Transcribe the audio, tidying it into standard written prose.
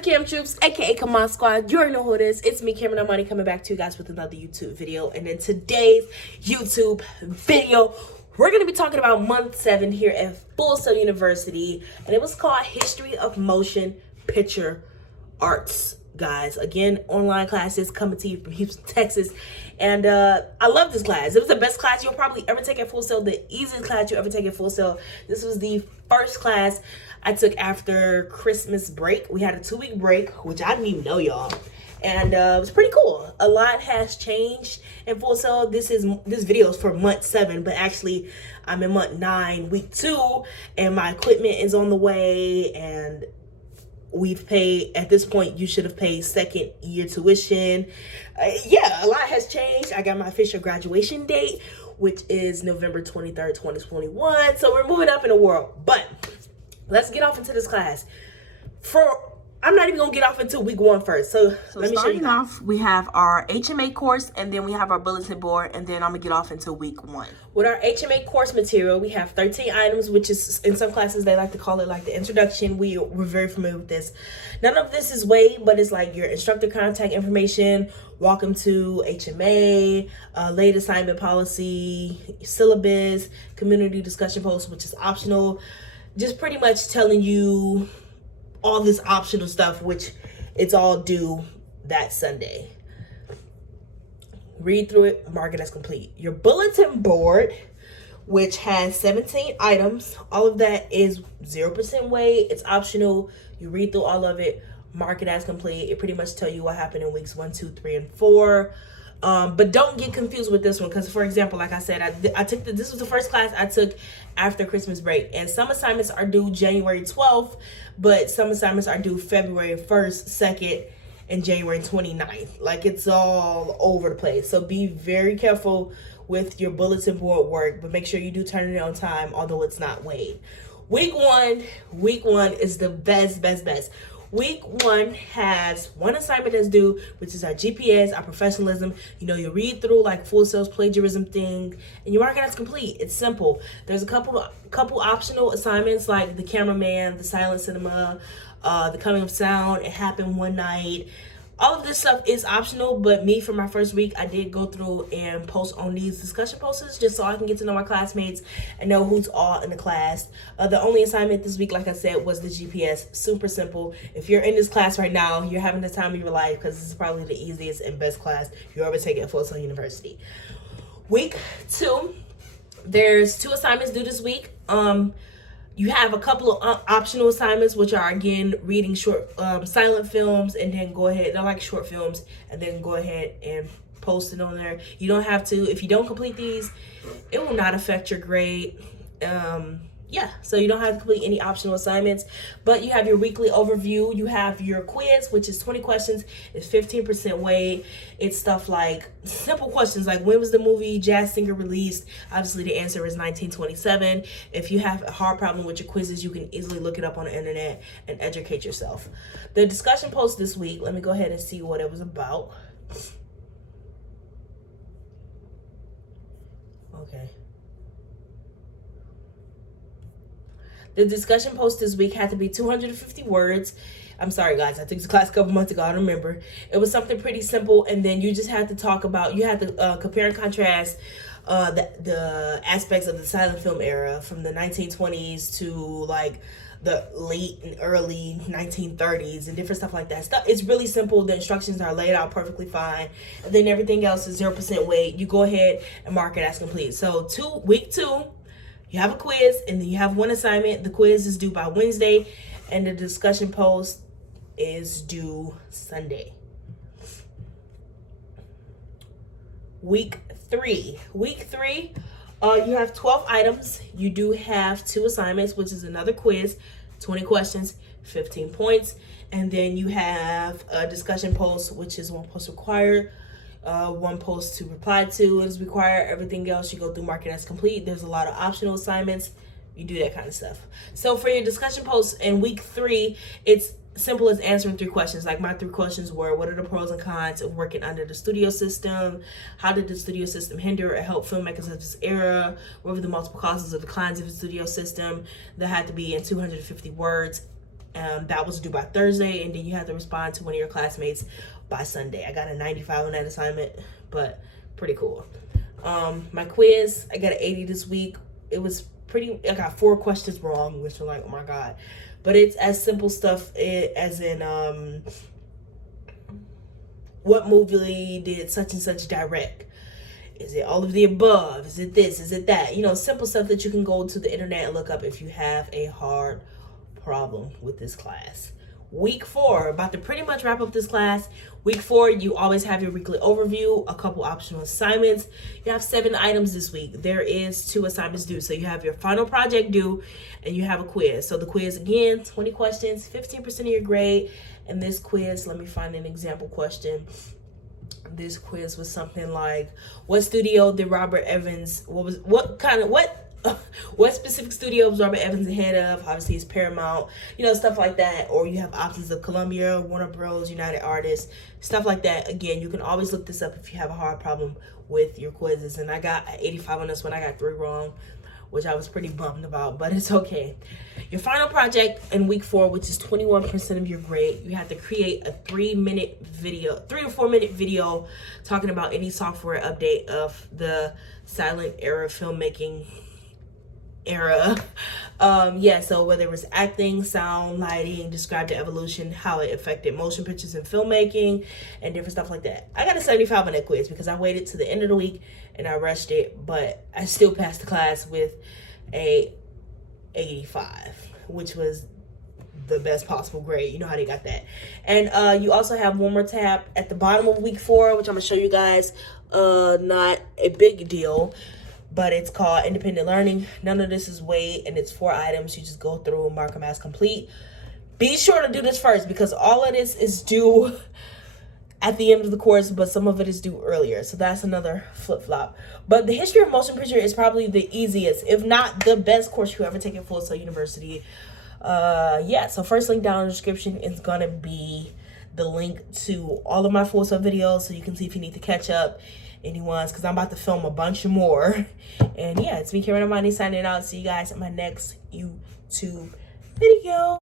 up, Cam Troops, aka Come On Squad? You already know who it is. It's me, Cameron Armani, coming back to you guys with another YouTube video. And in today's YouTube video, we're going to be talking about month 7 here at Full Sail University. And it was called History of Motion Picture Arts. Guys, again, online classes coming to you from Houston, Texas. And I love this class. It was the best class you'll probably ever take at Full Sail, the easiest class you'll ever take at Full Sail. This was the first class I took after Christmas break. We had a 2-week break, which I didn't even know, y'all. And it was pretty cool. A lot has changed in Full Sail. This video is for month 7, but actually I'm in month 9, week 2, and my equipment is on the way, and we've paid, at this point, you should have paid 2nd year tuition. Yeah, a lot has changed. I got my official graduation date, which is November 23rd, 2021. So we're moving up in the world. But let's get off into this class. I'm not even going to get off until week 1 first. So let me show you. Starting off, we have our HMA course, and then we have our bulletin board, and then I'm going to get off into week 1. With our HMA course material, we have 13 items, which is, in some classes, they like to call it like the introduction. We're very familiar with this. None of this is weight, but it's like your instructor contact information, welcome to HMA, late assignment policy, syllabus, community discussion post, which is optional. Just pretty much telling you all this optional stuff, which it's all due that Sunday. Read through it, mark it as complete. Your bulletin board, which has 17 items, all of that is 0% weight. It's optional. You read through all of it, mark it as complete. It pretty much tell you what happened in weeks 1, 2, 3, and 4. But don't get confused with this one, because for example, like I said, I took this was the first class I took after Christmas break, and some assignments are due January 12th, but some assignments are due February 1st, 2nd, and January 29th. Like, it's all over the place. So be very careful with your bulletin board work, but make sure you do turn it on time, although it's not weighed. Week one is the best. Week 1 has 1 assignment that's due, which is our GPS, our professionalism. You know, you read through like Full Sail's plagiarism thing, and you mark it as complete. It's simple. There's a couple optional assignments like the cameraman, the silent cinema, the coming of sound, it happened one night. All of this stuff is optional, but me, for my first week, I did go through and post on these discussion posters just so I can get to know my classmates and know who's all in the class. The only assignment this week, like I said, was the GPS. Super simple. If you're in this class right now, you're having the time of your life, because this is probably the easiest and best class you ever take at Full Sail University. Week 2, there's 2 assignments due this week. You have a couple of optional assignments, which are, again, reading short silent films, and then go ahead, they're like short films, and then go ahead and post it on there. You don't have to, if you don't complete these, it will not affect your grade. Yeah, so you don't have to complete any optional assignments, but you have your weekly overview. You have your quiz, which is 20 questions. It's 15% weight. It's stuff like simple questions like, when was the movie Jazz Singer released? Obviously, the answer is 1927. If you have a hard problem with your quizzes, you can easily look it up on the internet and educate yourself. The discussion post this week, let me go ahead and see what it was about. Okay. The discussion post this week had to be 250 words. I'm sorry, guys. I took this class a couple months ago. I don't remember. It was something pretty simple, and then you just had to talk about, you had to compare and contrast the aspects of the silent film era from the 1920s to like the late and early 1930s and different stuff like that. It's really simple. The instructions are laid out perfectly fine, and then everything else is 0% weight. You go ahead and mark it as complete. So week 2. You have a quiz, and then you have 1 assignment. The quiz is due by Wednesday, and the discussion post is due Sunday. Week 3. You have 12 items. You do have 2 assignments, which is another quiz, 20 questions, 15 points. And then you have a discussion post, which is 1 post required. 1 post to reply to is required. Everything else you go through, mark it as complete. There's a lot of optional assignments. You do that kind of stuff. So for your discussion posts in week 3, it's simple as answering 3 questions. Like my 3 questions were, what are the pros and cons of working under the studio system? How did the studio system hinder or help filmmakers of this era? What were the multiple causes of declines of the studio system? That had to be in 250 words. That was due by Thursday, and then you have to respond to one of your classmates by Sunday. I got a 95 on that assignment, but pretty cool. My quiz, I got an 80 this week. It was pretty, I got 4 questions wrong, which were like, oh my God. But it's as simple stuff as in, what movie did such and such direct? Is it all of the above? Is it this? Is it that? You know, simple stuff that you can go to the internet and look up if you have a hard problem with this class. Week 4, about to pretty much wrap up this class. Week 4, you always have your weekly overview, a couple optional assignments. You have 7 items this week. There is 2 assignments due. So you have your final project due and you have a quiz. So the quiz, again, 20 questions, 15% of your grade. And this quiz, let me find an example question. This quiz was something like, what studio did Robert Evans, what specific studio was Robert Evans the head of? Obviously it's Paramount, you know, stuff like that. Or you have options of Columbia, Warner Bros, United Artists, stuff like that. Again, you can always look this up if you have a hard problem with your quizzes. And I got 85 on this one. I got 3 wrong, which I was pretty bummed about, but it's okay. Your final project in week 4, which is 21% of your grade, you have to create a 3 to 4 minute video talking about any software update of the silent era filmmaking era. So whether it was acting, sound, lighting, describe the evolution, how it affected motion pictures and filmmaking, and different stuff like that. I got a 75 on that quiz because I waited to the end of the week and I rushed it, but I still passed the class with a 85, which was the best possible grade. You know how they got that. And you also have one more tab at the bottom of week 4, which I'm gonna show you guys. Not a big deal, but it's called independent learning. None of this is weight, and it's 4 items. You just go through and mark them as complete. Be sure to do this first because all of this is due at the end of the course, but some of it is due earlier. So that's another flip-flop. But the history of motion picture is probably the easiest, if not the best course you ever take at Full Sail University. So first link down in the description is gonna be the link to all of my Full Sail videos, so you can see if you need to catch up anyone's, because I'm about to film a bunch more. And yeah, it's me, Karen Amani, signing out. See you guys in my next YouTube video.